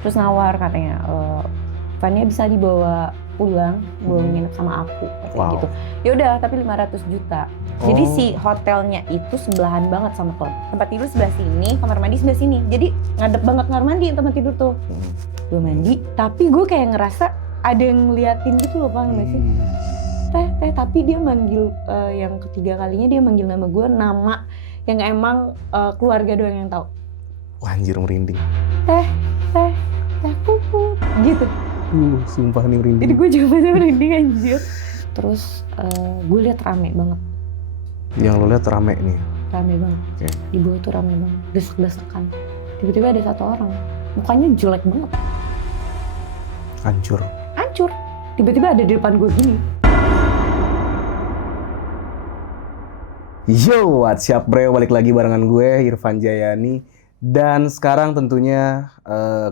Terus nawar katanya, Fania bisa dibawa pulang, bawa nginep sama aku kayak gitu. Ya udah, tapi 500 juta. Jadi si hotelnya itu sebelahan banget sama klub. Tempat tidur sebelah sini, kamar mandi sebelah sini. Jadi ngadep banget kamar mandi tempat tidur tuh. Gue mandi, tapi gue kayak ngerasa ada yang ngeliatin gitu loh, paham gak sih? Teh, tapi dia manggil yang ketiga kalinya dia manggil nama gue, nama yang emang keluarga doang yang tahu. Wah, anjir merinding. Teh, puput, gitu. Sumpah nih merinding. Jadi gue juga merinding anjir. Terus gue liat rame banget. Yang lo liat rame nih? Rame banget. Okay. Di bawah tuh rame banget, desek-desekan. Tiba-tiba ada satu orang, mukanya jelek banget. Hancur. Tiba-tiba ada di depan gue gini. Yo, what's up bro? Balik lagi barengan gue, Irfan Jayani. Dan sekarang tentunya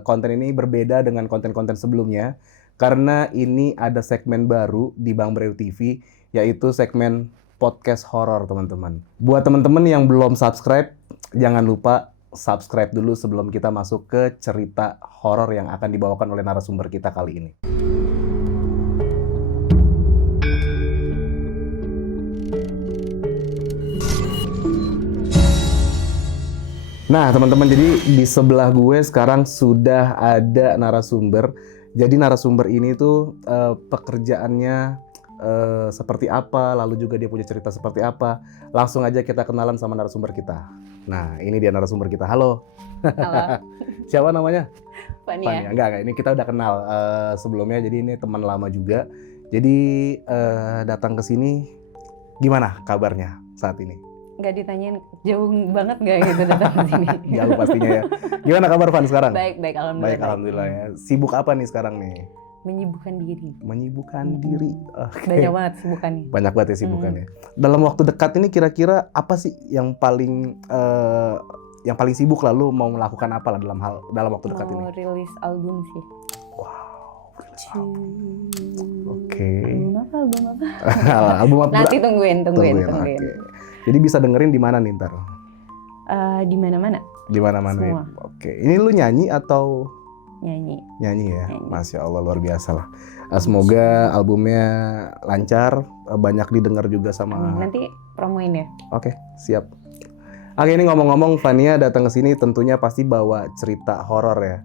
konten ini berbeda dengan konten-konten sebelumnya. Karena ini ada segmen baru di Bang Breu TV, yaitu segmen podcast horor teman-teman. Buat teman-teman yang belum subscribe, jangan lupa subscribe dulu sebelum kita masuk ke cerita horor yang akan dibawakan oleh narasumber kita kali ini. Nah teman-teman, jadi di sebelah gue sekarang sudah ada narasumber. Jadi narasumber ini tuh pekerjaannya seperti apa, lalu juga dia punya cerita seperti apa. Langsung aja kita kenalan sama narasumber kita. Nah ini dia narasumber kita. Halo. Halo. Siapa namanya? Fania. Enggak, ini kita udah kenal sebelumnya, jadi ini teman lama juga. Jadi datang ke sini, gimana kabarnya saat ini? Nggak ditanyain jauh banget nggak gitu datang ke sini. Jauh pastinya ya. Gimana kabar Van sekarang? Baik, alhamdulillah. Baik, alhamdulillah ya. Sibuk apa nih sekarang nih? Menyibukkan diri. Diri. Okay. Banyak banget sibukannya. Banyak banget ya sibukannya. Dalam waktu dekat ini kira-kira apa sih yang paling sibuk, lalu mau melakukan apa lah dalam waktu dekat ini? Mau rilis album sih. Wow, rilis album. Oke. Album apa? Album apa? Nanti tungguin. Okay. Jadi bisa dengerin di mana nih ntar? Di mana-mana. Di mana-mana. Semua. Oke. Ini lu nyanyi atau? Nyanyi Ya, nyanyi. Masya Allah luar biasa lah. Semoga albumnya lancar, banyak didengar juga sama. Nanti promoin ya. Oke, siap. Oke, ini ngomong-ngomong, Fania datang ke sini tentunya pasti bawa cerita horor ya.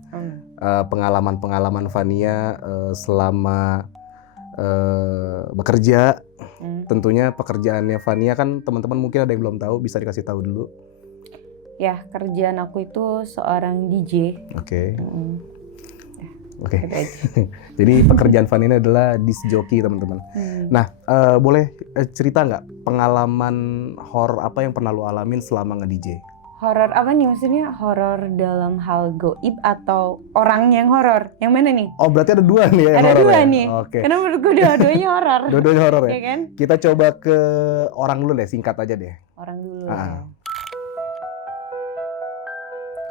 Pengalaman Fania selama bekerja. Tentunya pekerjaannya Fania kan teman-teman mungkin ada yang belum tahu, bisa dikasih tahu dulu. Ya, kerjaan aku itu seorang DJ. Oke. Jadi pekerjaan Fania adalah disc jockey teman-teman. Nah, boleh cerita nggak pengalaman horor apa yang pernah lu alamin selama nge-DJ? Horor apa nih maksudnya? Horor dalam hal goib atau orang yang horor? Yang mana nih? Oh, berarti ada dua nih ya? Ada dua nih. Oke. Karena menurut gue dua-duanya horor. Dua-duanya horor ya? Iya kan? Kita coba ke orang dulu deh, singkat aja deh. Orang dulu.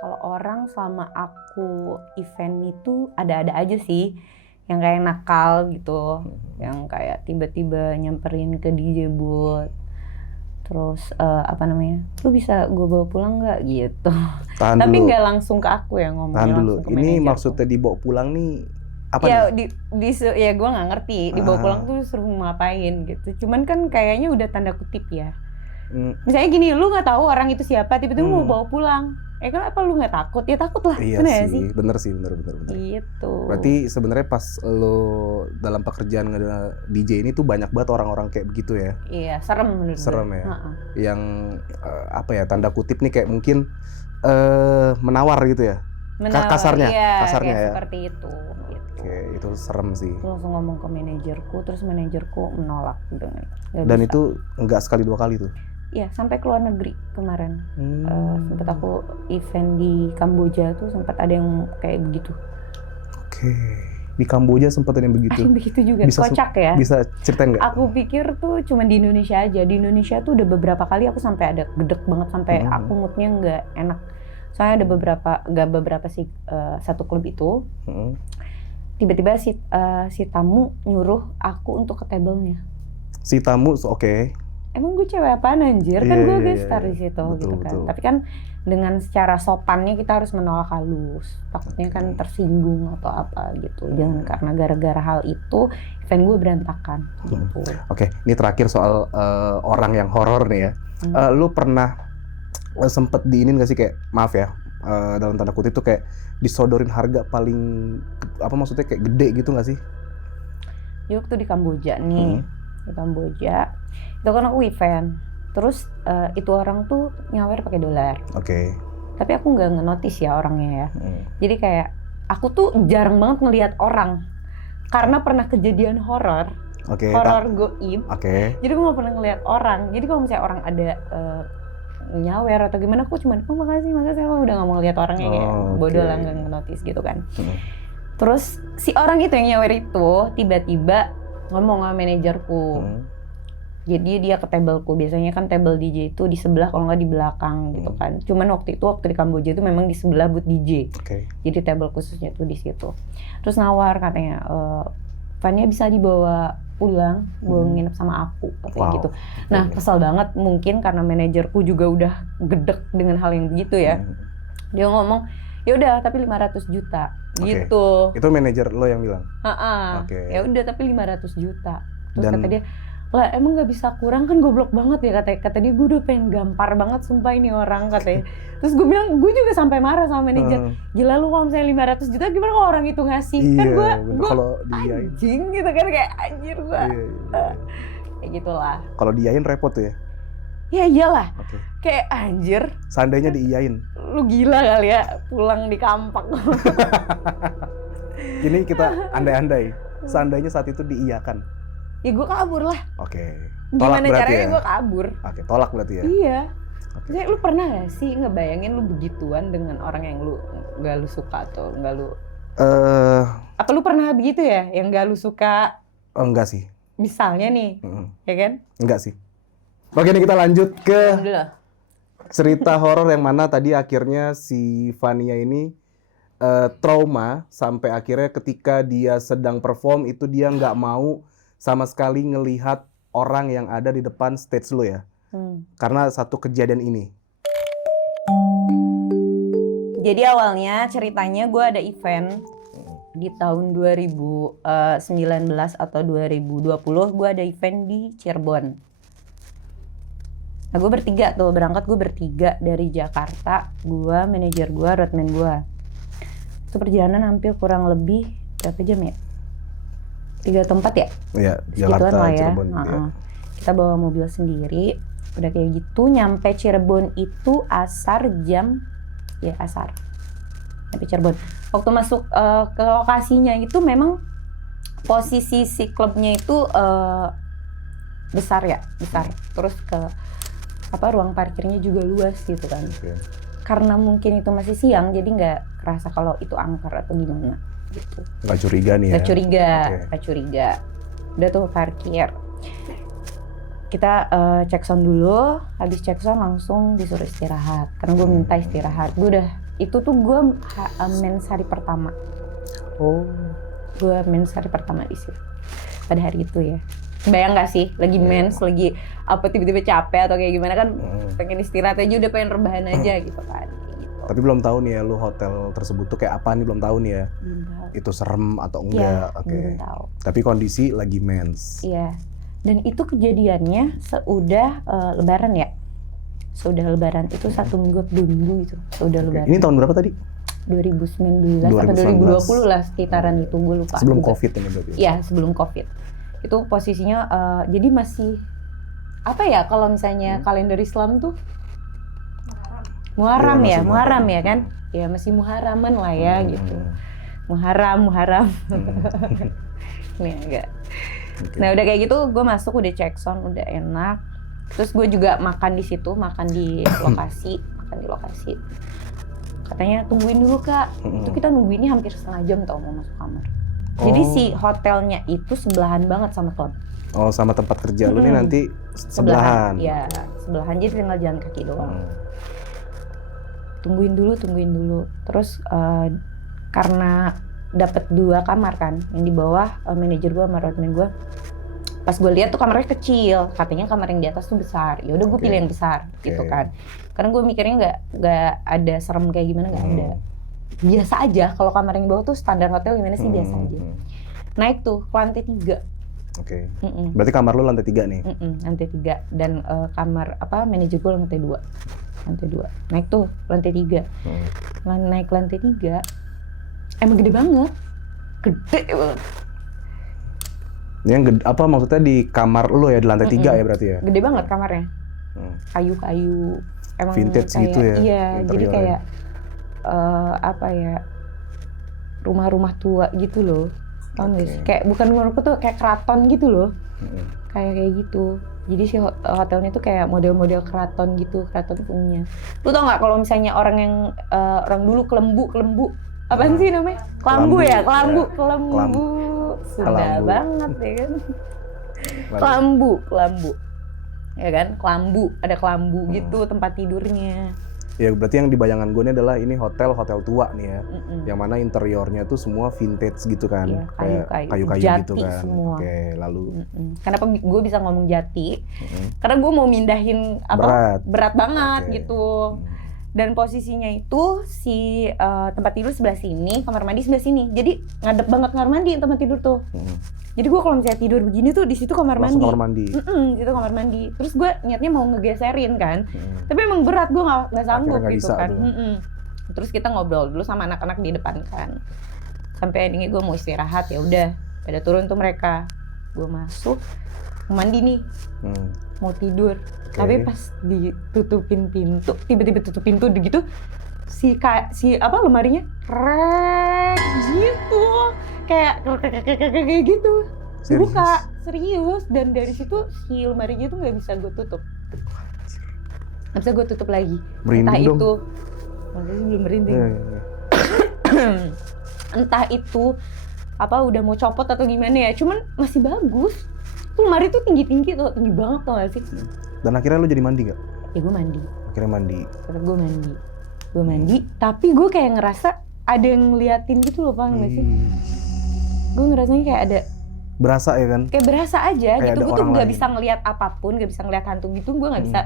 Kalau orang selama aku event itu ada-ada aja sih. Yang kayak nakal gitu. Yang kayak tiba-tiba nyamperin ke DJ booth. Terus lu bisa gue bawa pulang nggak gitu. Tapi nggak langsung ke aku ya ngomongnya. Tahan dulu, ini maksudnya aku. dibawa pulang nih apa ya, nih? Ya gue nggak ngerti dibawa pulang tuh suruh ngapain gitu. Cuman kan kayaknya udah tanda kutip ya. Misalnya gini, lu nggak tahu orang itu siapa, tiba-tiba mau bawa pulang. Kan apa lu nggak takut? Ya takut lah. Iya sih, bener. Gitu. Berarti sebenarnya pas lo dalam pekerjaan DJ ini tuh banyak banget orang-orang kayak begitu ya? Iya, serem menurut gue. Serem ya. Yang tanda kutip nih kayak mungkin menawar gitu ya? Kasarnya ya. Seperti itu. Gitu. Oke, itu serem sih. Langsung ngomong ke manajerku, terus manajerku menolak. Dan bisa. Itu nggak sekali dua kali tuh? Iya, sampai ke luar negeri kemarin. Sempat aku event di Kamboja tuh sempat ada yang kayak begitu. Oke. Di Kamboja sempat ada yang begitu? Begitu juga, kocak ya. Bisa ceritain nggak? Aku pikir tuh cuma di Indonesia aja. Di Indonesia tuh udah beberapa kali aku sampai ada gedek banget, sampai aku moodnya nggak enak. Soalnya ada beberapa sih, satu klub itu. Tiba-tiba si tamu nyuruh aku untuk ke tablenya. Si tamu, oke. emang gue cewek apaan anjir, kan Iya, gue iya, guest star iya. di situ Betul, gitu kan. betul. Tapi kan dengan secara sopannya kita harus menolak halus, takutnya kan tersinggung atau apa gitu. Jangan karena gara-gara hal itu event gue berantakan gitu. Oke, ini terakhir soal orang yang horor nih ya. Lu pernah sempet diinin gak sih kayak, maaf ya, dalam tanda kutip tuh kayak disodorin harga paling apa maksudnya kayak gede gitu gak sih? Jadi waktu di Kamboja nih, di Kamboja itu kan aku event, terus itu orang tuh nyawer pakai dolar. Oke. Tapi aku nggak ngenotis ya orangnya ya. Jadi kayak aku tuh jarang banget ngelihat orang karena pernah kejadian horor, Oke. horor goib. Oke. Jadi gue nggak pernah ngelihat orang. Jadi kalau misalnya orang ada nyawer atau gimana, aku cuma oh makasih aku udah nggak mau ngelihat orangnya kayak bodoh lah nggak ngenotis gitu kan. Terus si orang itu yang nyawer itu tiba-tiba ngomong sama manajerku. Jadi dia ke tableku, biasanya kan table DJ itu di sebelah kalau nggak di belakang gitu kan. Cuman waktu di Kamboja itu memang di sebelah booth DJ. Jadi table khususnya tuh di situ. Terus nawar katanya, Fania bisa dibawa pulang, nginep sama aku katanya gitu. Nah kesel banget mungkin karena manajerku juga udah gedek dengan hal yang begitu ya. Dia ngomong, ya udah tapi 500 juta gitu. Itu manajer lo yang bilang? Ya udah tapi 500 juta. Terus kata dia, lah emang nggak bisa kurang, kan goblok banget ya kata dia, gue udah pengen gampar banget sumpah ini orang katanya. Terus gue bilang, gue juga sampai marah sama manajer, gila lu kalau misalnya 500 juta gimana kalau orang itu ngasih? Kan gue anjing gitu kan, kayak anjir gue. Kayak gitulah. Kalau diiyain repot tuh ya? Ya iyalah, kayak anjir. Seandainya diiyain. Lu gila kali ya, pulang di kampak. Ini kita andai-andai, seandainya saat itu diiyakan. Ya gue kabur lah. Tolak gimana caranya ya? Gue kabur. Tolak berarti ya? Iya. Jadi lu pernah gak sih ngebayangin lu begituan dengan orang yang gak lu suka atau gak lu... Apa lu pernah begitu ya, yang gak lu suka? Enggak sih. Misalnya nih, ya kan? Enggak sih. Oke nih kita lanjut ke cerita horor yang mana tadi akhirnya si Fania ini trauma sampai akhirnya ketika dia sedang perform itu dia nggak mau sama sekali ngelihat orang yang ada di depan stage lo ya. Karena satu kejadian ini. Jadi awalnya ceritanya gue ada event di tahun 2019 atau 2020, gue ada event di Cirebon. Nah gue bertiga dari Jakarta, gue, manajer gue, roadman gue. Itu perjalanan hampir kurang lebih berapa jam ya? 3 atau 4 ya? Iya, Jakarta, lah ya. Cirebon. Ya. Kita bawa mobil sendiri, udah kayak gitu nyampe Cirebon itu asar. Sampai Cirebon. Waktu masuk ke lokasinya itu memang posisi si klubnya itu besar. Terus ke ruang parkirnya juga luas gitu kan. Karena mungkin itu masih siang, jadi nggak kerasa kalau itu angker atau gimana gitu. Nggak curiga nih ya? Nggak curiga. Udah tuh parkir. Kita cek sound dulu, habis cek sound langsung disuruh istirahat. Karena gue minta istirahat. Itu tuh gue mens hari pertama. Gue mens hari pertama di situ. Pada hari itu ya. Bayang gak sih, lagi mens, lagi apa tiba-tiba capek atau kayak gimana kan, pengen istirahat aja, udah pengen rebahan aja gitu kan. Gitu. Tapi belum tahu nih ya, lu hotel tersebut tuh kayak apa nih, belum tahu nih ya. Itu serem atau enggak? Belum tahu. Tapi kondisi lagi mens. Iya. Dan itu kejadiannya seudah Lebaran ya. Seudah Lebaran itu 1 minggu itu. Seudah Lebaran. Ini tahun berapa tadi? 2019 atau 2020 lah sekitaran itu, gue lupa. Sebelum juga. COVID ini berarti? Iya, sebelum COVID. Itu posisinya, jadi masih, apa ya kalau misalnya kalender Islam tuh? Muharram ya kan? Ya masih Muharraman lah ya gitu. Muharram. Ini agak. Nah udah kayak gitu, gue masuk udah cek sound, udah enak. Terus gue juga makan di situ, makan di lokasi. Katanya tungguin dulu Kak. Itu kita nungguinnya hampir setengah jam tau mau masuk kamar. Jadi si hotelnya itu sebelahan banget sama klub. Sama tempat kerja lu nih nanti sebelahan. Iya, sebelahan, jadi tinggal jalan kaki doang. Tungguin dulu. Terus karena dapat 2 kamar kan, yang di bawah manajer gue sama roadman gue Pas gue lihat tuh kamarnya kecil, katanya kamar yang di atas tuh besar. Ya udah gue Oke. pilih yang besar gitu Oke. kan. Karena gue mikirnya nggak ada serem kayak gimana, nggak ada. Biasa aja. Kalau kamar yang di bawah tuh standar hotel gimana sih, biasa aja. Naik tuh ke lantai 3. Oke. Mm-mm. Berarti kamar lu lantai 3 nih? Lantai 3 dan kamar manajer gue lantai 2. Lantai 2. Naik tuh lantai 3. Naik lantai 3. Emang gede banget. Gede banget. Yang apa maksudnya di kamar lu ya, di lantai 3 ya berarti ya? Gede banget kamarnya. Kayu-kayu. Emang Vintage kayak, gitu ya? Iya, jadi interiornya. kayak apa ya, rumah-rumah tua gitu loh. Tau nggak sih? Kayak bukan rumah tuh kayak keraton gitu loh. Kayak gitu. Jadi si hotelnya tuh kayak model-model keraton gitu, keraton punya. Lu tau nggak kalau misalnya orang yang orang dulu kelembu, apaan sih namanya? Kelambu ya, kelambu. Sudah Kelambu. banget ya kan. Kelambu. Ya kan, kelambu, ada kelambu gitu tempat tidurnya. Ya berarti yang di bayangan gue ini adalah ini hotel tua nih ya. Yang mana interiornya tuh semua vintage gitu kan. Iya, Kayak kayu-kayu jati gitu kan. semua. Oke, lalu Kenapa gue bisa ngomong jati? Karena gue mau mindahin berat banget gitu. Dan posisinya itu si tempat tidur sebelah sini, kamar mandi sebelah sini. Jadi ngadep banget kamar mandi tempat tidur tuh. Jadi gue kalau misalnya tidur begini tuh di situ kamar mandi. Langsung kamar mandi. Di situ kamar mandi. Terus gue niatnya mau ngegeserin kan. Tapi emang berat, gue nggak sanggup gitu kan. Terus kita ngobrol dulu sama anak-anak di depan kan. Sampai endingnya gue mau istirahat, ya udah pada turun tuh mereka. Gue masuk, mau mandi nih, mau tidur. Tapi pas ditutupin pintu, tiba-tiba tutup pintu gitu, si lemarinya krek gitu, kayak gitu. Buka serius, dan dari situ si lemarinya tuh nggak bisa gue tutup. Nggak bisa gue tutup lagi. Merinding Entah dong. itu, maksudnya belum merinding. Entah itu udah mau copot atau gimana ya, cuman masih bagus. Tuh lemari tuh tinggi banget tau gak sih? Dan akhirnya lu jadi mandi gak? Ya gue mandi. Akhirnya mandi. Tetap gue mandi, tapi gue kayak ngerasa ada yang ngeliatin gitu loh, paham gak sih? Gue ngerasanya kayak ada. Berasa ya kan? Kayak berasa aja kayak gitu, gue tuh nggak lain. bisa ngeliat apapun, nggak bisa ngeliat hantu gitu, gue nggak bisa.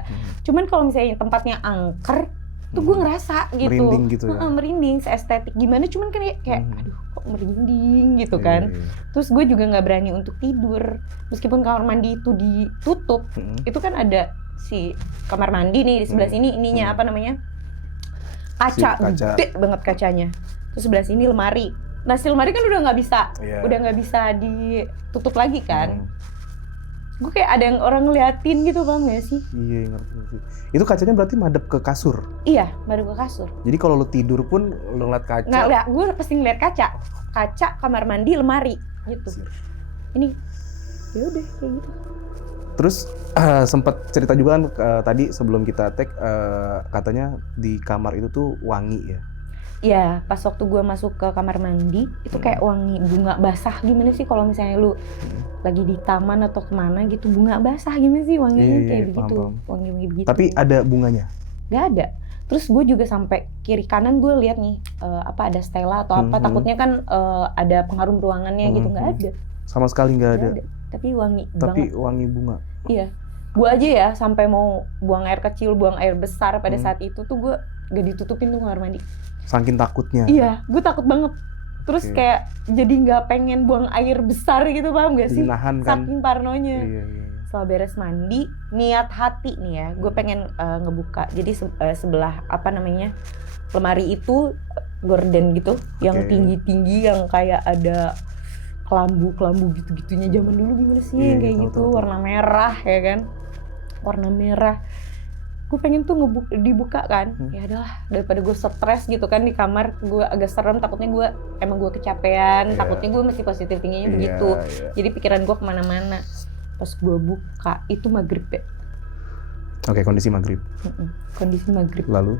Cuman kalau misalnya tempatnya angker, tuh gue ngerasa gitu. Merinding gitu ya? Merinding, seestetik gimana, cuman kan kayak aduh kok merinding gitu kan. Terus gue juga nggak berani untuk tidur, meskipun kamar mandi itu ditutup, itu kan ada si kamar mandi nih di sebelah sini, ininya apa namanya, kaca, gede banget kacanya. Terus sebelah sini lemari. Nah si lemari kan udah nggak bisa ditutup lagi kan. Gue kayak ada yang orang ngeliatin gitu, paham gak sih? Iya, ngerti. Itu kacanya berarti madep ke kasur? Iya, madep ke kasur. Jadi kalau lu tidur pun lu ngeliat kaca? Nggak liat, gue pasti ngeliat kaca. Kaca, kamar mandi, lemari gitu. Ini, ya udah kayak gitu. Terus sempat cerita juga kan tadi sebelum kita tag katanya di kamar itu tuh wangi ya? Iya, pas waktu gue masuk ke kamar mandi itu kayak wangi bunga basah. Gimana sih kalau misalnya lu lagi di taman atau kemana gitu, bunga basah gimana sih wanginya kayak begitu, wangi-wangi begitu. Tapi ada bunganya? Gak ada. Terus gue juga sampai kiri kanan gue lihat nih ada stella atau apa, takutnya kan ada pengharum ruangannya gitu, nggak ada. Sama sekali nggak ada. Tapi wangi banget. Tapi wangi bunga. Iya. Gue aja ya sampai mau buang air kecil, buang air besar pada saat itu tuh gue gak ditutupin tuh kamar mandi. Saking takutnya. Iya, gue takut banget. Terus kayak jadi nggak pengen buang air besar gitu, paham gak sih? Nahan kan? Saking parnonya. Iya. Setelah beres mandi, niat hati nih ya, gue pengen ngebuka. Jadi sebelah lemari itu gorden gitu, yang tinggi-tinggi, yang kayak ada kelambu gitu-gitunya zaman dulu gimana sih, kayak gitu, warna merah ya kan, warna merah. Gue pengen tuh dibuka kan, ya adalah daripada gue stres gitu kan di kamar, gue agak serem, takutnya gue kecapean, takutnya gue masih positif tingginya begitu, jadi pikiran gue kemana-mana. Pas gue buka itu maghrib ya. Oke, kondisi maghrib. Kondisi maghrib. Lalu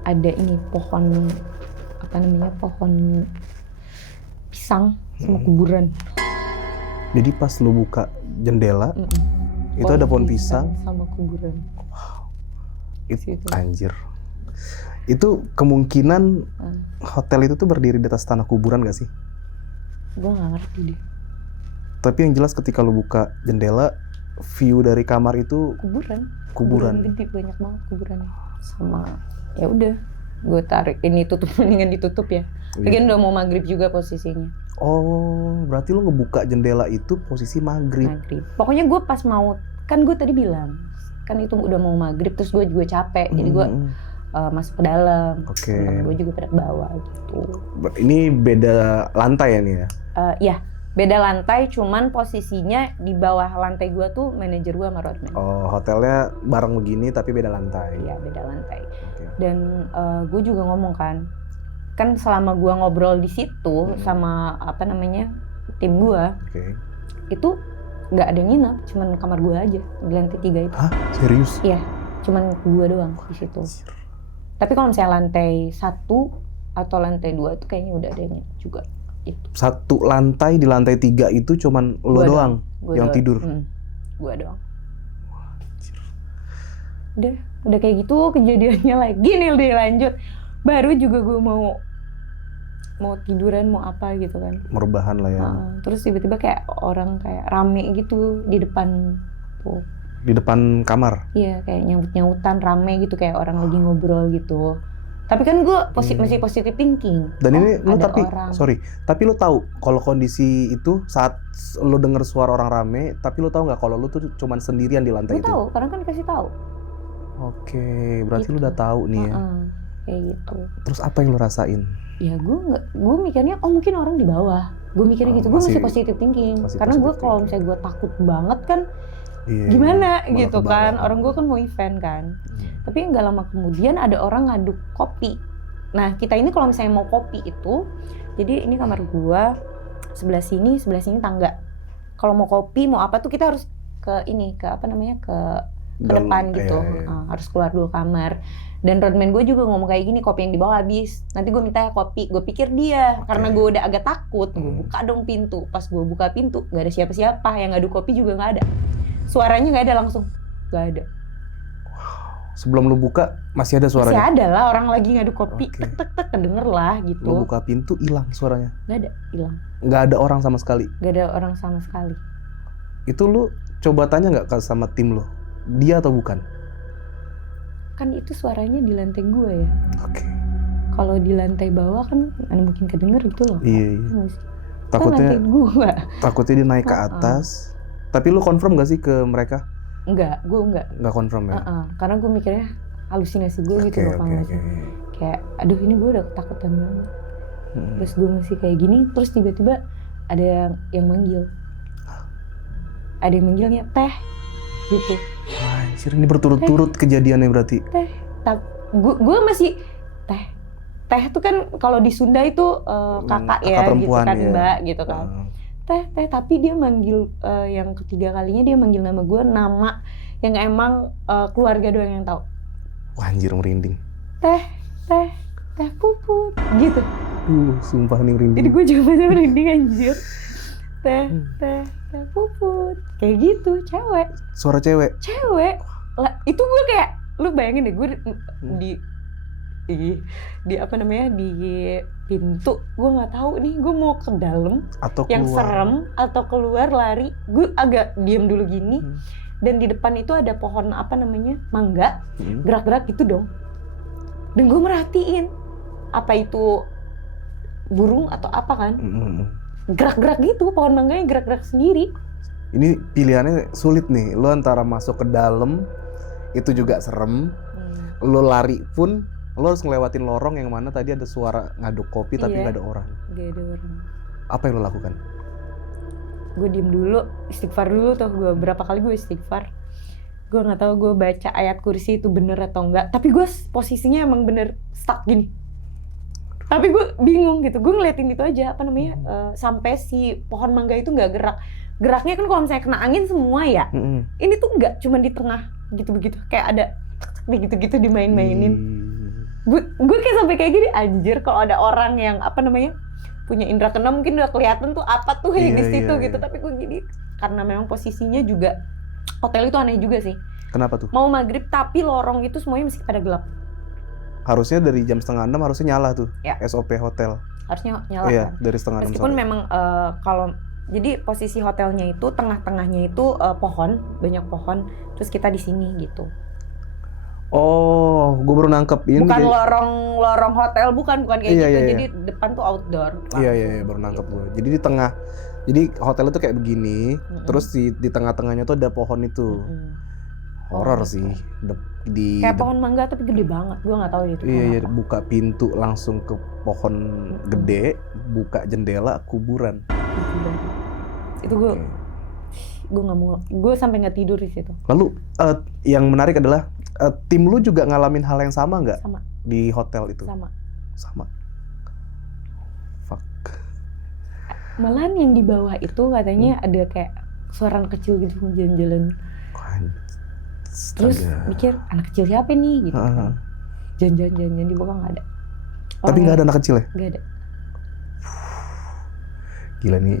ada ini pohon pohon pisang sama kuburan. Jadi pas lu buka jendela, itu ada pohon pisang sama kuburan. Wow. Itu anjir. Itu kemungkinan hotel itu tuh berdiri di atas tanah kuburan gak sih? Gue nggak ngerti deh. Tapi yang jelas ketika lu buka jendela, view dari kamar itu kuburan gede, banyak banget kuburannya. Sama ya udah, gue tarik ini tutup, mendingan ditutup ya. Lagian udah mau maghrib juga posisinya. Oh, berarti lu ngebuka jendela itu posisi maghrib. Pokoknya gue pas mau, kan gue tadi bilang kan itu udah mau maghrib, terus gue juga capek, jadi gue masuk ke dalam. Temen gue juga pada ke bawah gitu. Ini beda lantai ya nih ya? Iya, beda lantai, cuman posisinya di bawah lantai gue tuh manajer gue sama roadman. Oh, hotelnya bareng begini tapi beda lantai. Iya, beda lantai. Dan gue juga ngomong kan selama gue ngobrol di situ sama tim gue, itu nggak ada yang nginep, cuman kamar gue aja di lantai 3 itu. Hah? Serius? Iya, cuman gue doang di situ. Tapi kalau misalnya lantai 1 atau lantai 2 itu kayaknya udah ada yang nginep juga. Itu. Satu lantai di lantai 3 itu cuman lo doang yang tidur? Gue doang. Udah kayak gitu kejadiannya lagi nih, udah lanjut. Baru juga gue mau tiduran, mau apa gitu kan. Merebahan lah ya. Terus tiba-tiba kayak orang kayak rame gitu di depan tuh. Di depan kamar? Iya, kayak nyaut-nyautan rame gitu, kayak orang lagi ngobrol gitu. Tapi kan gue masih positive thinking. Dan ini lu tapi lu tahu kalau kondisi itu saat lu denger suara orang rame, tapi lu tahu nggak kalau lu tuh cuman sendirian di lantai itu? Gue tahu, karena kan kasih tahu. Oke, berarti lu udah tahu nih ya. Kayak gitu. Terus apa yang lu rasain? Ya gue mikirnya mungkin orang di bawah. Gue mikirnya gitu, gue masih positive thinking. Karena gue kalau misalnya gue takut banget kan, gimana gitu kan. Orang gue kan mau event kan. Tapi nggak lama kemudian ada orang ngaduk kopi. Nah kita ini kalau misalnya mau kopi itu, jadi ini kamar gue, sebelah sini tangga. Kalau mau kopi mau apa tuh kita harus ke depan gitu. Harus keluar dulu kamar. Dan roadman gue juga ngomong kayak gini, kopi yang dibawa habis, nanti gue minta kopi. Gue pikir dia, karena gue udah agak takut, gue buka dong pintu. Pas gue buka pintu, gak ada siapa-siapa, yang ngaduk kopi juga gak ada. Suaranya gak ada langsung, gak ada. Sebelum lu buka, masih ada suaranya? Masih ada lah, orang lagi ngaduk kopi, tek-tek-tek, kedenger lah gitu. Lu buka pintu, hilang suaranya? Gak ada, hilang. Gak ada orang sama sekali? Gak ada orang sama sekali. Itu lu coba tanya gak sama tim lu? Dia atau bukan? Kan itu suaranya di lantai gue ya. Kalau di lantai bawah kan mana mungkin kedenger gitu loh. Iya. Takutnya dia naik ke atas. Tapi lu confirm gak sih ke mereka? Enggak, gue enggak. Enggak confirm ya? Karena gue mikirnya halusinasi gue gitu loh. Kayak aduh ini gue udah ketakutan banget. Terus gue masih kayak gini, terus tiba-tiba ada yang manggil. Ada yang manggilnya teh gitu. Anjir, ini berturut-turut kejadiannya berarti. Teh, gue masih teh tuh kan kalau di Sunda itu kakak ya gitu kan, mbak gitu kan. Teh, tapi dia manggil yang ketiga kalinya dia manggil nama gue, nama yang emang keluarga doang yang tahu. Wah, anjir merinding. Teh Puput gitu. Sumpah nih merinding. Jadi gue juga merinding anjir. Teh Puput kayak gitu, cewek. Suara cewek lah, itu gue kayak lu bayangin deh, gue di apa namanya, di pintu, gue nggak tahu nih gue mau ke dalam atau yang keluar. serem atau keluar lari. Gue agak diem dulu gini. Dan di depan itu ada pohon mangga, gerak-gerak gitu dong. Dan gue merhatiin apa itu burung atau apa kan, gerak-gerak gitu, pohon mangganya gerak-gerak sendiri. Ini pilihannya sulit nih, lo antara masuk ke dalam itu juga serem, lo lari pun lo harus ngelewatin lorong yang mana tadi ada suara ngaduk kopi tapi nggak ada orang. Gak ada orang. Apa yang lo lakukan? Gue diem dulu, istighfar dulu tuh. Gue berapa kali gue istighfar. Gue nggak tahu gue baca ayat kursi itu bener atau enggak. Tapi gue posisinya emang bener stuck gini. Tapi gue bingung gitu. Gue ngeliatin itu aja sampai si pohon mangga itu nggak gerak. Geraknya kan kalau misalnya kena angin semua ya. Ini tuh nggak, cuma di tengah gitu-begitu. Kayak ada gitu-gitu dimain-mainin. Gue kayak sampai kayak gini, anjir, kalau ada orang yang punya indera keenam mungkin udah kelihatan tuh apa tuh di situ gitu. Tapi gue gini karena memang posisinya juga hotel itu aneh juga sih. Kenapa tuh? Mau maghrib tapi lorong itu semuanya mesti pada gelap. Harusnya dari jam 5:30 harusnya nyala tuh. Ya. SOP hotel. Harusnya nyala Iya, kan. dari 5:30 meskipun sore. memang kalau Jadi posisi hotelnya itu tengah-tengahnya itu pohon, banyak pohon. Terus kita di sini gitu. Oh, gue baru nangkep ini. Bukan lorong hotel, bukan kayak Iya, gitu. iya, iya. Jadi depan tuh outdoor. Iya, baru nangkep gue. Jadi di tengah, jadi hotel itu kayak begini, terus di tengah-tengahnya tuh ada pohon itu. Horor gitu. sih. Kayak pohon mangga tapi gede banget, gue nggak tahu itu. Iya, buka pintu langsung ke pohon gede, buka jendela kuburan. Itu gue nggak mau, gue sampai nggak tidur di situ. Lalu yang menarik adalah tim lu juga ngalamin hal yang sama nggak? Sama. Di hotel itu? Sama. Fuck. Malahan yang di bawah itu katanya ada kayak suara anak kecil gitu jalan-jalan. Terus mikir anak kecil siapa nih gitu. Jalan-jalan di bawah nggak ada. Tapi nggak ada anak kecil ya? Nggak ada. Gila nih.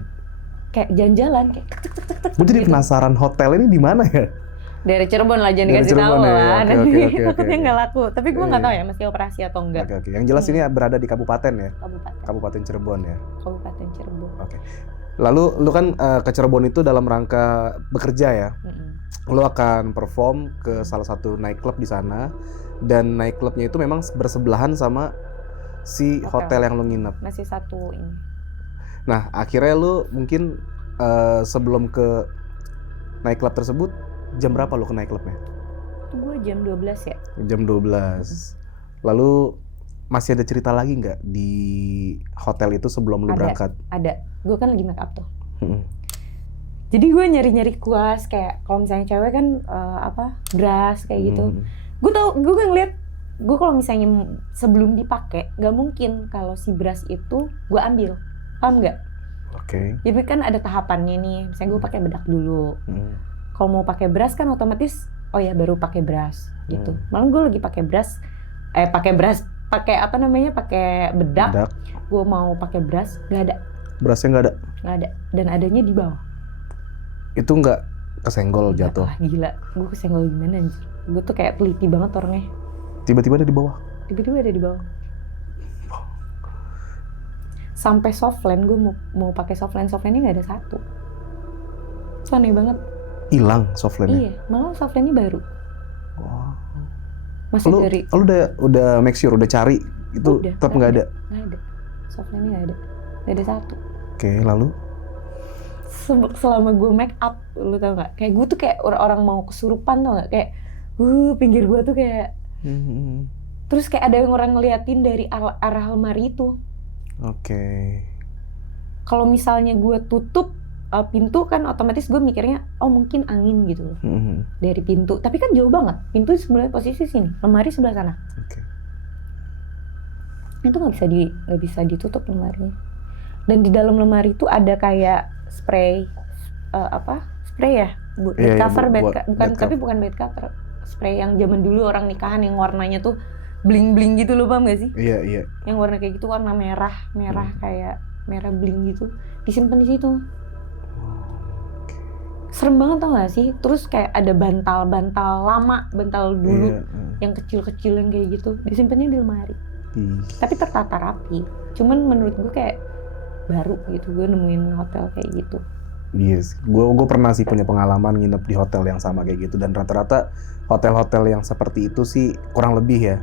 Kayak jalan-jalan kayak Gue jadi penasaran hotel ini di mana ya? Dari Cirebon lah, jangan dikasih tahu lah. Nanti nggak laku. Tapi gue nggak tahu ya masih operasi atau enggak. Oke. Yang jelas ini berada di kabupaten ya? Kabupaten Cirebon ya? Kabupaten Cirebon. Oke. Lalu lu kan ke Cirebon itu dalam rangka bekerja ya? Lu akan perform ke salah satu nightclub di sana. Dan nightclubnya itu memang bersebelahan sama si hotel yang lu nginep. Masih satu ini. Nah, akhirnya lu mungkin sebelum ke nightclub tersebut, jam berapa lu ke nightclubnya? Itu gue jam 12 ya. Jam 12. Lalu masih ada cerita lagi nggak di hotel itu sebelum lu berangkat? Ada. Gue kan lagi make up tuh. Jadi gue nyari-nyari kuas kayak kalau misalnya cewek kan brush kayak gitu. Gue ngeliat, gue kalau misalnya sebelum dipakai, nggak mungkin kalau si brush itu gue ambil, paham nggak? Oke. Jadi kan ada tahapannya nih, misalnya gue pakai bedak dulu. Kalau mau pakai brush kan otomatis, oh ya baru pakai brush gitu. Malah gue lagi pakai brush, pakai bedak. Gue mau pakai brush, nggak ada. Brushnya nggak ada? Nggak ada, dan adanya di bawah. Itu nggak kesenggol jatuh? Wah gila, gue kesenggol gimana anjir. Gue tuh kayak teliti banget orangnya. Tiba-tiba ada di bawah? Tiba-tiba ada di bawah. Sampai softland, gue mau pakai softlandnya nggak ada satu. Itu aneh banget. Hilang softlandnya? Iya, malah softlandnya baru. Wow. Masih lu udah make sure, udah cari itu tetap nggak ada? Nggak ada, softlandnya nggak ada satu. Oke, lalu? Selama gue make up, lu tau nggak? Kayak gue tuh kayak orang mau kesurupan, tau nggak? Kayak pinggir gue tuh kayak. Terus kayak ada yang orang ngeliatin dari arah lemari itu. Oke. Kalau misalnya gue tutup pintu kan otomatis gue mikirnya mungkin angin gitu loh dari pintu. Tapi kan jauh banget. Pintu sebenarnya posisi sini, lemari sebelah sana. Oke. Itu nggak bisa ditutup lemarinya. Dan di dalam lemari itu ada kayak spray ya? Bed cover. Bukan bed cover. Spray yang zaman dulu orang nikahan yang warnanya tuh bling-bling gitu loh, paham gak sih? Iya. Yang warna kayak gitu, warna merah kayak merah bling gitu, disimpan di situ. Serem banget tau gak sih? Terus kayak ada bantal lama, bantal dulu yang kecil-kecil yang kayak gitu, disimpannya di lemari. Tapi tertata rapi. Cuman menurut gue kayak baru gitu, gue nemuin hotel kayak gitu. Yes, gue pernah sih punya pengalaman nginep di hotel yang sama kayak gitu, dan rata-rata hotel-hotel yang seperti itu sih kurang lebih ya,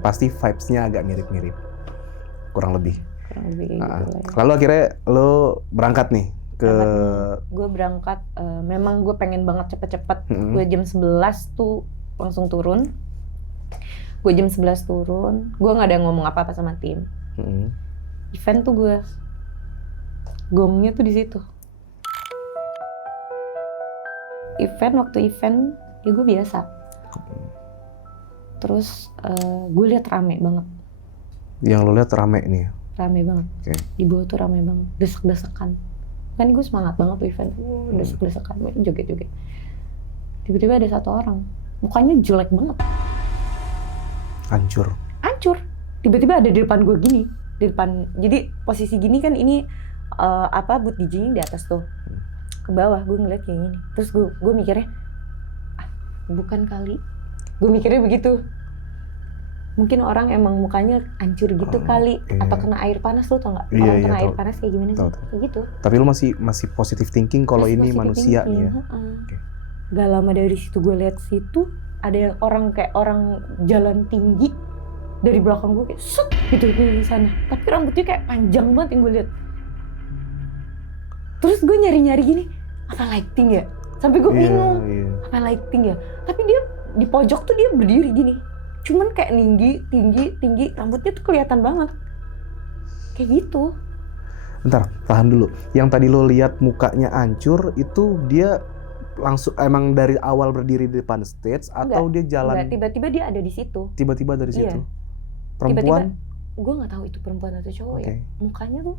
pasti vibes-nya agak mirip-mirip, kurang lebih. Gitu lah ya. Lalu akhirnya lo berangkat nih ke. Gue berangkat, memang gue pengen banget cepet-cepet. Gue jam 11 tuh langsung turun. Gue jam 11 turun, gue nggak ada ngomong apa-apa sama tim. Event tuh gue gongnya tuh di situ. Waktu event ya gue biasa. Terus gue lihat rame banget. Yang lo lihat rame nih? Rame banget. Okay. Di bawah tuh rame banget, desek-desekan. Kan gue semangat banget tuh event, desek-desekan, joget-joget. Tiba-tiba ada satu orang, mukanya jelek banget. Hancur. Tiba-tiba ada di depan gue gini, jadi posisi gini kan ini boot DJ-nya di atas tuh. Ke bawah gue ngeliat kayak gini, terus gue mikirnya bukan kali, gue mikirnya begitu. Mungkin orang emang mukanya hancur gitu kali, iya. atau kena air panas, lo tau nggak? Iya, Orang iya, kena air tahu. panas kayak gimana sih? Tahu. Kayak gitu. Tapi lu masih positive thinking kalau Masih ini positive manusia thinking, nih ya. Oke. Gak lama dari situ gue lihat situ ada yang kayak orang jalan tinggi dari belakang gue kayak set gitu di sana. Tapi rambutnya kayak panjang banget yang gue lihat. Terus gue nyari-nyari gini, apa lighting ya? Sampai gue bingung, apa lighting ya? Tapi dia di pojok tuh dia berdiri gini. Cuman kayak tinggi, rambutnya tuh kelihatan banget. Kayak gitu. Bentar, tahan dulu. Yang tadi lo lihat mukanya hancur itu dia langsung emang dari awal berdiri di depan stage atau dia jalan? Enggak, tiba-tiba dia ada di situ. Tiba-tiba dari situ. Iya. Perempuan? Gue nggak tahu itu perempuan atau cowok ya. Okay. Mukanya tuh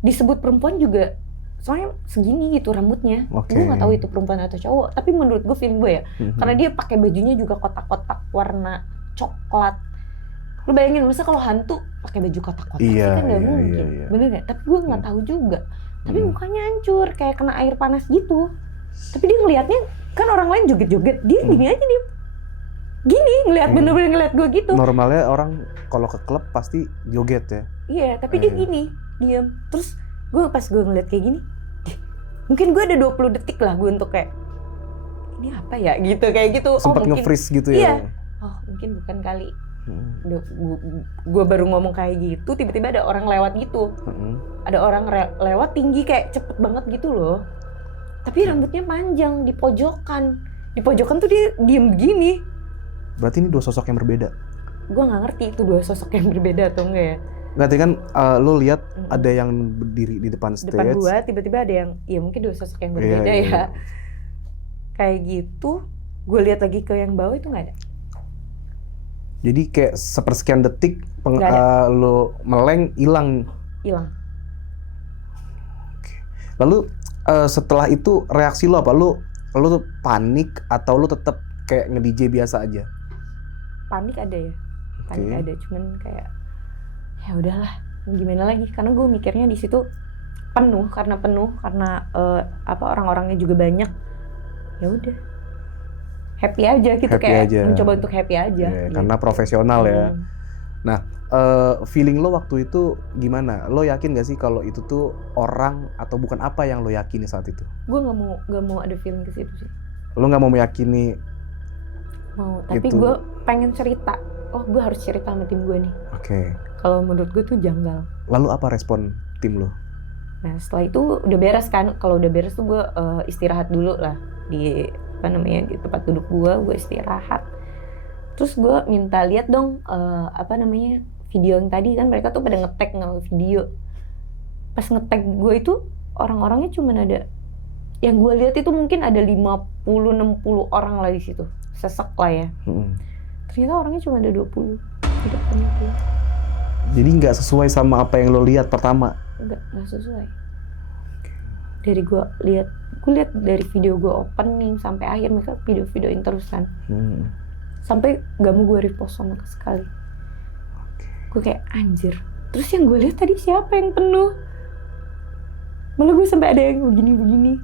disebut perempuan juga, soalnya segini gitu rambutnya. Okay. Gue nggak tahu itu perempuan atau cowok. Tapi menurut gue feeling gue ya, karena dia pakai bajunya juga kotak-kotak warna coklat. Lu bayangin, masa kalau hantu pakai baju kotak-kotak sih kan nggak mungkin, bener nggak? Tapi gue nggak tahu juga. Tapi mukanya hancur, kayak kena air panas gitu. Tapi dia ngelihatnya kan orang lain joget-joget, dia gini aja dia. Gini ngelihat bener-bener ngelihat gue gitu. Normalnya orang kalau ke klub pasti joget ya. Iya, tapi dia gini, diam. Terus pas gue ngeliat kayak gini, mungkin gue ada 20 detik lah gue untuk kayak ini apa ya gitu, kayak gitu. Sempat nge-freeze gitu ya. Iya. Oh, mungkin bukan kali. Gue baru ngomong kayak gitu, tiba-tiba ada orang lewat gitu. Ada orang lewat tinggi kayak cepet banget gitu loh. Tapi rambutnya panjang di pojokan. Di pojokan tuh dia diem begini. Berarti ini dua sosok yang berbeda. Gue nggak ngerti itu dua sosok yang berbeda atau enggak ya. Berarti kan lo lihat ada yang berdiri di depan stage. Depan gue tiba-tiba ada yang, ya mungkin dua sosok yang berbeda ya. Kayak gitu. Gue lihat lagi ke yang bawah itu nggak ada. Jadi kayak sepersekian detik lo meleng hilang. Hilang. Oke. Lalu setelah itu reaksi lo apa? Lo tuh panik atau lo tetap kayak nge-DJ biasa aja? Panik ada ya. Panik ada, cuman kayak ya udahlah, gimana lagi? Karena gue mikirnya di situ penuh karena orang-orangnya juga banyak. Ya udah. Happy aja gitu, mencoba untuk happy aja. Gitu. Karena profesional ya. Nah, feeling lo waktu itu gimana? Lo yakin gak sih kalau itu tuh orang atau bukan apa yang lo yakini saat itu? Gue nggak mau ada feeling ke situ sih. Lo nggak mau meyakini? Mau, tapi gue pengen cerita. Oh, gue harus cerita sama tim gue nih. Oke. Kalau menurut gue tuh janggal. Lalu apa respon tim lo? Nah, setelah itu udah beres kan. Kalau udah beres tuh gue istirahat dulu lah di di tempat duduk gue istirahat. Terus gue minta lihat dong video yang tadi kan mereka tuh pada nge-tag video. Pas nge-tag gue itu orang-orangnya cuma ada, yang gue lihat itu mungkin ada 50-60 orang lah di situ. Sesek lah ya. Ternyata orangnya cuma ada 20 di depannya tuh. Jadi nggak sesuai sama apa yang lo lihat pertama? Nggak sesuai. Dari gue lihat dari video gue opening sampai akhir mereka videoin terus kan. Sampai gak mau gue repost sama sekali. Gue kayak anjir. Terus yang gue lihat tadi siapa yang penuh? Malah gue sampai ada yang begini-begini.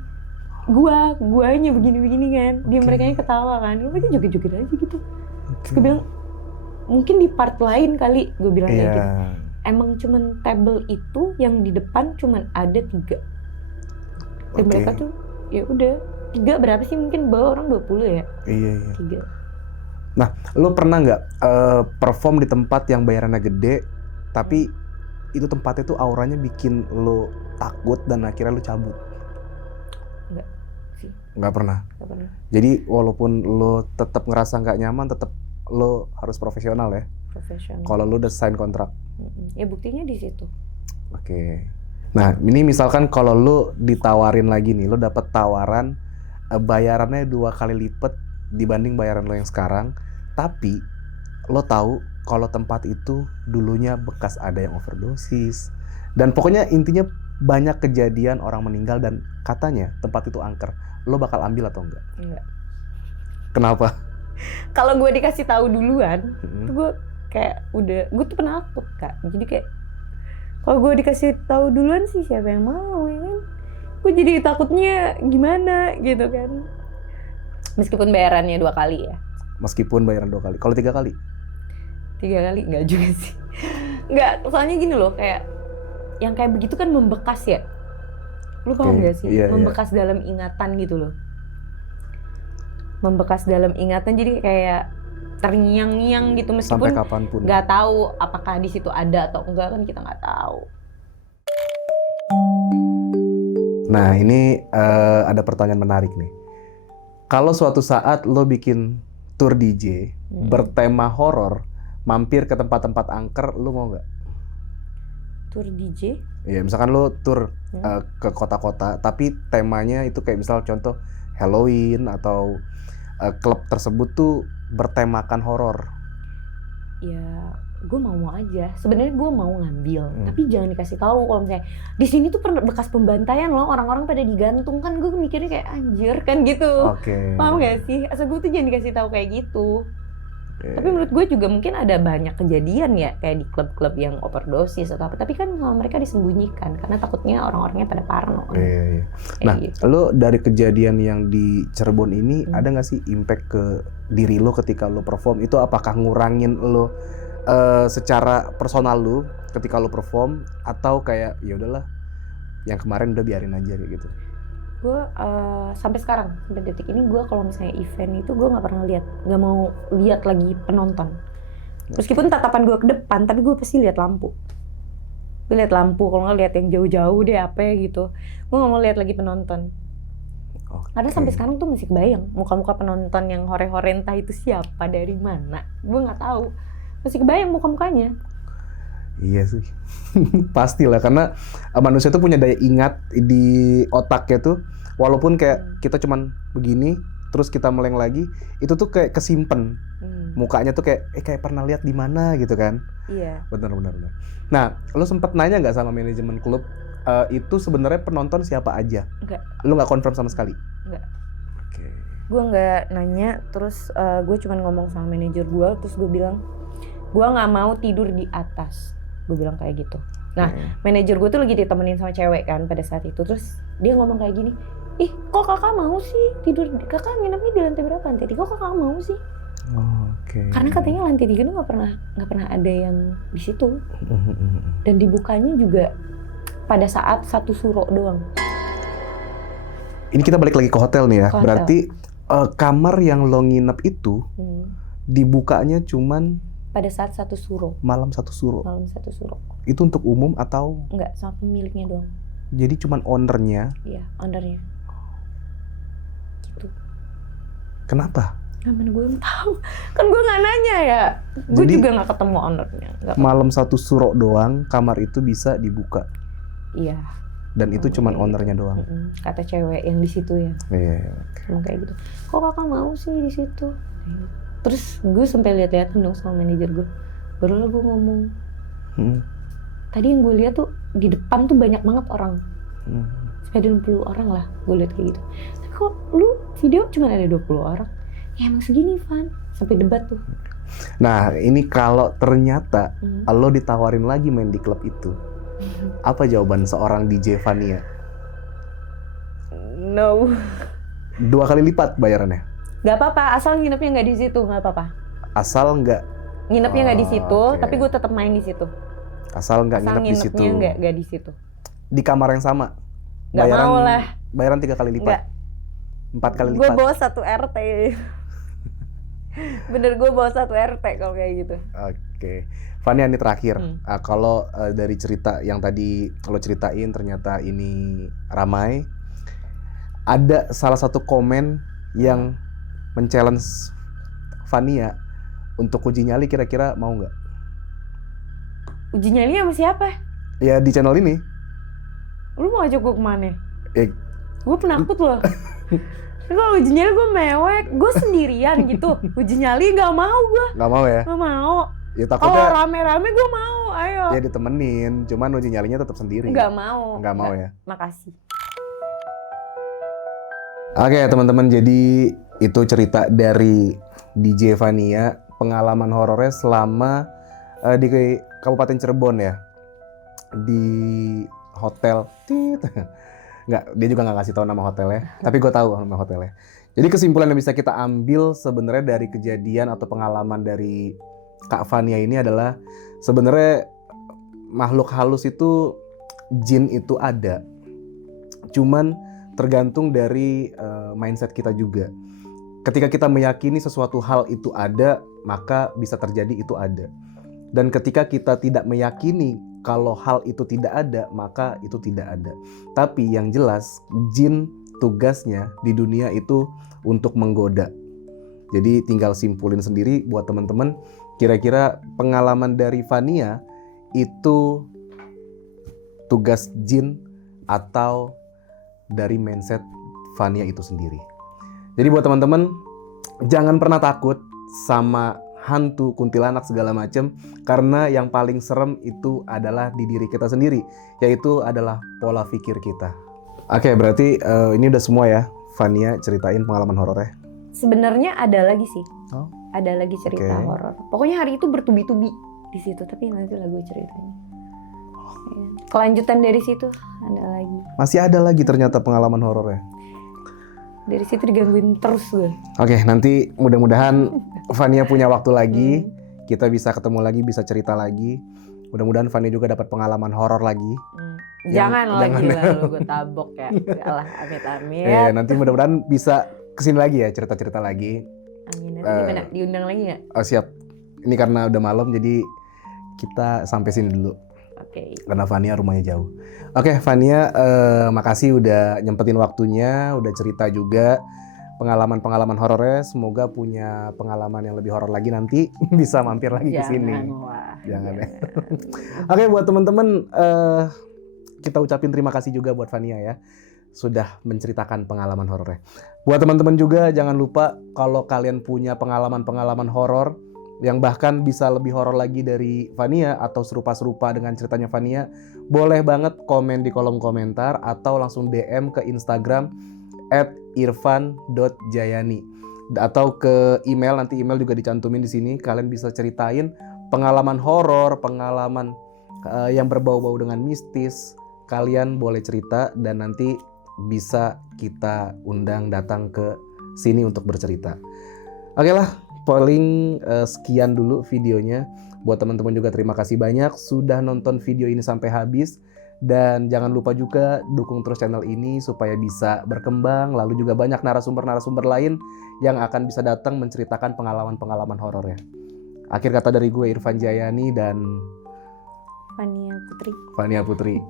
Guanya begini-begini kan. Dia merekanya ketawa kan. Mereka joget-joget aja gitu. Terus gue bilang mungkin di part lain kali, gue bilang kayak gitu. Emang cuman table itu yang di depan cuman ada 3. Dan mereka tuh ya udah 3 berapa sih, mungkin bawa orang 20 ya. Iya. 3. Nah, lo pernah nggak perform di tempat yang bayarannya gede, tapi itu tempatnya tuh auranya bikin lo takut dan akhirnya lo cabut? Enggak sih. Nggak pernah. Jadi walaupun lo tetap ngerasa nggak nyaman, tetap lo harus profesional ya. Profesional. Kalau lo udah sign kontrak. Ya buktinya di situ. Oke. Nah, ini misalkan kalau lo ditawarin lagi nih, lo dapat tawaran bayarannya 2 kali lipat dibanding bayaran lo yang sekarang, tapi lo tahu kalau tempat itu dulunya bekas ada yang overdosis dan pokoknya intinya banyak kejadian orang meninggal dan katanya tempat itu angker. Lo bakal ambil atau enggak? Enggak. Kenapa? Kalau gue dikasih tahu duluan, tuh gue kayak gue tuh penakut Kak. Jadi kayak kalau gue dikasih tahu duluan sih siapa yang mau ya kan? Gue jadi takutnya gimana gitu kan. Meskipun bayarannya 2 kali ya. Meskipun bayaran 2 kali. Kalau 3 kali? 3 kali nggak juga sih. Nggak, soalnya gini loh, kayak yang kayak begitu kan membekas ya. Lu paham Oke, nggak sih? iya, iya. Membekas dalam ingatan gitu loh. Membekas dalam ingatan, jadi kayak terngiang-ngiang gitu, Sampai meskipun kapanpun. nggak tahu apakah di situ ada atau enggak, kan kita nggak tahu. Nah, ini ada pertanyaan menarik nih. Kalau suatu saat lo bikin tour DJ bertema horor, mampir ke tempat-tempat angker, lo mau nggak? Tour DJ? Ya, misalkan lo tour ke kota-kota, tapi temanya itu kayak misal contoh Halloween atau klub tersebut tuh bertemakan horor. Ya, gue mau aja. Sebenarnya gue mau ngambil, tapi jangan dikasih tahu kalau misalnya di sini tuh bekas pembantaian loh, orang-orang pada digantung, kan gue mikirnya kayak anjir kan gitu. Oke. Paham gak sih? Asal gue tuh jangan dikasih tahu kayak gitu. Tapi menurut gue juga mungkin ada banyak kejadian ya, kayak di klub-klub yang overdosis atau apa. Tapi kan sama mereka disembunyikan karena takutnya orang-orangnya pada parno. Iya. Nah, gitu. lo dari kejadian yang di Cirebon ini ada nggak sih impact ke diri lo ketika lo perform? Itu apakah ngurangin lo secara personal lo ketika lo perform, atau kayak ya udahlah yang kemarin udah biarin aja kayak gitu? Gue sampai sekarang, sampai detik ini, gue kalau misalnya event itu gue nggak pernah lihat, nggak mau lihat lagi penonton. Meskipun tatapan gue ke depan, tapi gue pasti lihat lampu. Gue lihat lampu, kalau nggak lihat yang jauh-jauh deh apa ya gitu. Gue nggak mau lihat lagi penonton. Karena sampai sekarang tuh masih kebayang muka-muka penonton yang hore-hore, entah itu siapa, dari mana, gue nggak tahu. Masih kebayang muka-mukanya. Iya sih, pastilah, karena manusia tuh punya daya ingat di otaknya tuh, walaupun kayak kita cuman begini, terus kita meleng lagi, itu tuh kayak kesimpen, mukanya tuh kayak pernah lihat di mana gitu kan? Iya. Benar. Nah, lo sempet nanya nggak sama manajemen klub itu sebenarnya penonton siapa aja? Enggak. Lo nggak confirm sama sekali? Enggak. Oke. Gue nggak nanya, terus gue cuman ngomong sama manajer gue, terus gue bilang gue nggak mau tidur di atas. Gue bilang kayak gitu. Nah, manajer gue tuh lagi ditemenin sama cewek kan pada saat itu. Terus dia ngomong kayak gini, ih kok kakak mau sih tidur, kakak nginepnya di lantai berapa? Lantai 3, kok kakak mau sih? Oke. Karena katanya lantai 3 tuh nggak pernah ada yang di situ. Dan dibukanya juga pada saat 1 suro doang. Ini kita balik lagi ke hotel nih ya. Hotel. Berarti kamar yang lo nginep itu dibukanya cuman pada saat 1 suro. malam 1 suro. Malam 1 suro. Itu untuk umum atau? Enggak, sama pemiliknya doang. Jadi cuman ownernya? Iya, ownernya. Gitu. Kenapa? Mana gue yang tahu. Kan gue nggak nanya ya. Gue juga nggak ketemu ownernya. Malam 1 suro doang, kamar itu bisa dibuka? Iya. Dan itu cuman ownernya doang? Kata cewek yang di situ ya. Iya. Emang kayak gitu. Kok kakak mau sih di situ? Terus gue sampai lihat-lihatan dong sama manajer gue. Barulah gue ngomong. Tadi yang gue lihat tuh di depan tuh banyak banget orang. Sampai 20 orang lah gue lihat kayak gitu. Tapi kok lu video cuma ada 20 orang? Ya emang segini, Van. Sampai debat tuh. Nah, ini kalau ternyata lo ditawarin lagi main di klub itu, apa jawaban seorang DJ Vania? No. 2 kali lipat bayarannya? Gak apa-apa, asal nginepnya nggak di situ, nggak apa-apa. Asal nggak nginepnya nggak di situ, tapi gue tetap main di situ. Asal nggak nginep di situ. Nginepnya nggak di situ. Di kamar yang sama. Nggak mau lah. Bayaran 3 kali lipat. 4 kali lipat. Gue bawa 1 RT. Bener, gue bawa 1 RT kalau kayak gitu. Oke. Vania, ini terakhir. Kalau dari cerita yang tadi lo ceritain, ternyata ini ramai. Ada salah satu komen yang men-challenge Vania untuk uji nyali, kira-kira mau nggak? Uji nyali sama siapa? Ya di channel ini. Lu mau ngajak gue kemana? Gue penakut loh. Kalau uji nyali gue mewek, gue sendirian gitu. Uji nyali nggak mau gue. Nggak mau ya? Nggak mau. Ya takutnya. Kalau rame-rame gue mau, ayo. Ya ditemenin, cuman uji nyalinya tetap sendiri. Nggak mau. Nggak mau ya? Makasih. Oke teman-teman, jadi itu cerita dari DJ Vania, pengalaman horornya selama di Kabupaten Cirebon ya, di hotel. Nggak, dia juga nggak ngasih tahu nama hotelnya, tapi gue tahu nama hotelnya. Jadi kesimpulan yang bisa kita ambil sebenarnya dari kejadian atau pengalaman dari Kak Fania ini adalah sebenarnya makhluk halus itu, jin itu ada. Cuman tergantung dari mindset kita juga. Ketika kita meyakini sesuatu hal itu ada, maka bisa terjadi itu ada. Dan ketika kita tidak meyakini kalau hal itu tidak ada, maka itu tidak ada. Tapi yang jelas, jin tugasnya di dunia itu untuk menggoda. Jadi tinggal simpulin sendiri buat teman-teman, kira-kira pengalaman dari Fania itu tugas jin atau dari mindset Fania itu sendiri. Jadi buat teman-teman, jangan pernah takut sama hantu, kuntilanak segala macam, karena yang paling serem itu adalah di diri kita sendiri, yaitu adalah pola pikir kita. Oke, berarti ini udah semua ya, Fania ceritain pengalaman horornya. Sebenarnya ada lagi sih. Oh. Ada lagi cerita horor. Pokoknya hari itu bertubi-tubi di situ, tapi nanti lagu ceritanya. Kelanjutan dari situ ada lagi. Masih ada lagi ternyata pengalaman horornya. Dari situ digangguin terus gue. Oke, nanti mudah-mudahan Fania punya waktu lagi, kita bisa ketemu lagi, bisa cerita lagi. Mudah-mudahan Fania juga dapat pengalaman horor lagi. Jangan lagi lalu gue tabok ya. Alah, amit-amit. Nanti mudah-mudahan bisa kesini lagi ya, cerita-cerita lagi. Amin. Nanti gimana? Diundang lagi nggak? Oh siap. Ini karena udah malam, jadi kita sampai sini dulu. Oke. Karena Fania rumahnya jauh. Oke, Fania, makasih udah nyempetin waktunya, udah cerita juga pengalaman-pengalaman horornya. Semoga punya pengalaman yang lebih horor lagi nanti bisa mampir lagi ke sini. Jangan ya. Oke, buat teman-teman, kita ucapin terima kasih juga buat Fania ya, sudah menceritakan pengalaman horornya. Buat teman-teman juga jangan lupa kalau kalian punya pengalaman-pengalaman horor yang bahkan bisa lebih horor lagi dari Fania atau serupa-serupa dengan ceritanya Fania, boleh banget komen di kolom komentar atau langsung DM ke Instagram @irfan.jayani atau ke email, nanti email juga dicantumin di sini. Kalian bisa ceritain pengalaman horor, pengalaman yang berbau-bau dengan mistis. Kalian boleh cerita dan nanti bisa kita undang datang ke sini untuk bercerita. Oke lah, paling sekian dulu videonya. Buat teman-teman juga terima kasih banyak sudah nonton video ini sampai habis. Dan jangan lupa juga dukung terus channel ini supaya bisa berkembang. Lalu juga banyak narasumber-narasumber lain yang akan bisa datang menceritakan pengalaman-pengalaman horornya. Akhir kata dari gue Irfan Jayani dan Fania Putri.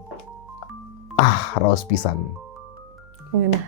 Raus pisan. Gimana?